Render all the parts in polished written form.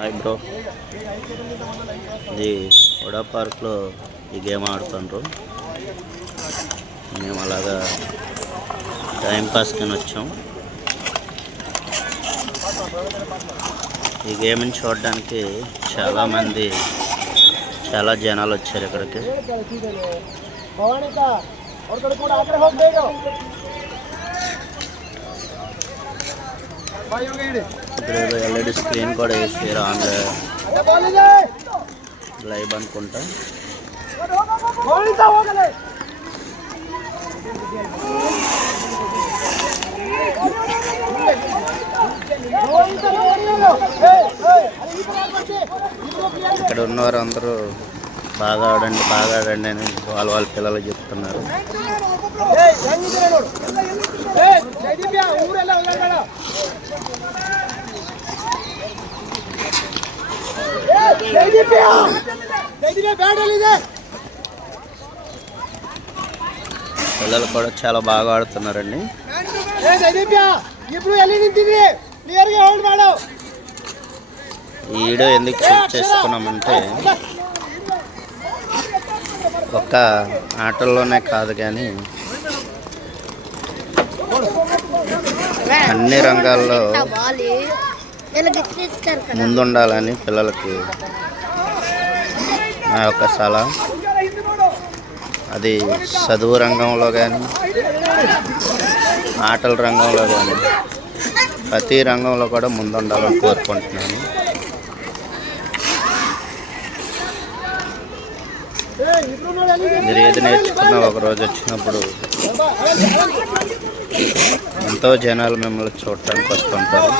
Hi bro, ఇది వడా పార్క్లో ఈ గేమ్ ఆడుతుండ్రు. మేము అలాగా టైంపాస్ కింద వచ్చాం. ఈ గేమ్ని చూడడానికి చాలా జనాలు వచ్చారు ఇక్కడికి. ఇప్పుడు ఎల్ఈడి స్క్రీన్ కూడా వేసి లైవ్ అనుకుంటా. ఇక్కడ ఉన్నవారు అందరూ బాగా ఆడండి అని వాళ్ళ పిల్లలు చెప్తున్నారు. పిల్లలు కూడా చాలా బాగా ఆడుతున్నారండి. ఈ వీడియో ఎందుకు షూట్ చేసుకున్నామంటే ఒక్క ఆటల్లోనే కాదు కానీ అన్ని రంగాల్లో ముందుండాలని పిల్లలకి నా యొక్క సలహా. అది చదువు రంగంలో కానీ ఆటల రంగంలో కానీ ప్రతి రంగంలో కూడా ముందుండాలని కోరుకుంటున్నాను. మీరు ఏది నేర్చుకున్నా ఒకరోజు వచ్చినప్పుడు ఎంతో జనాలు మిమ్మల్ని చూడటానికి వస్తుంటారు.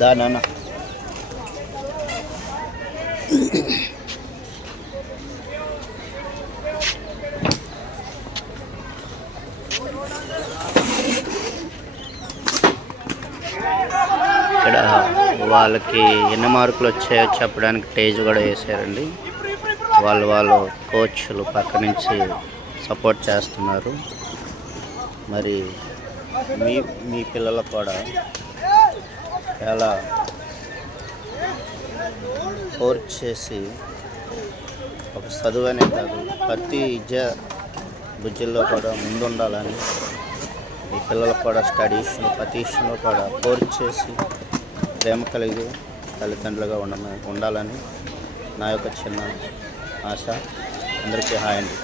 దానా ఇక్కడ వాళ్ళకి ఎన్ని మార్కులు వచ్చాయో చెప్పడానికి టేజ్ కూడా వేసారండి. వాళ్ళు కోచ్లు పక్క నుంచి సపోర్ట్ చేస్తున్నారు. మరి మీ పిల్లలు కూడా చాలా ఫోర్స్ చేసి ఒక చదువు అనే కాదు ప్రతి విద్యా బుద్ధుల్లో కూడా ముందుండాలని, మీ పిల్లలకు కూడా స్టడీస్లో ప్రతి విషయంలో కూడా ఫోర్స్ చేసి ప్రేమ కలిగి తల్లిదండ్రులుగా ఉండాలని నా యొక్క చిన్న ఆశ. అందరికీ హాయ్ అండి.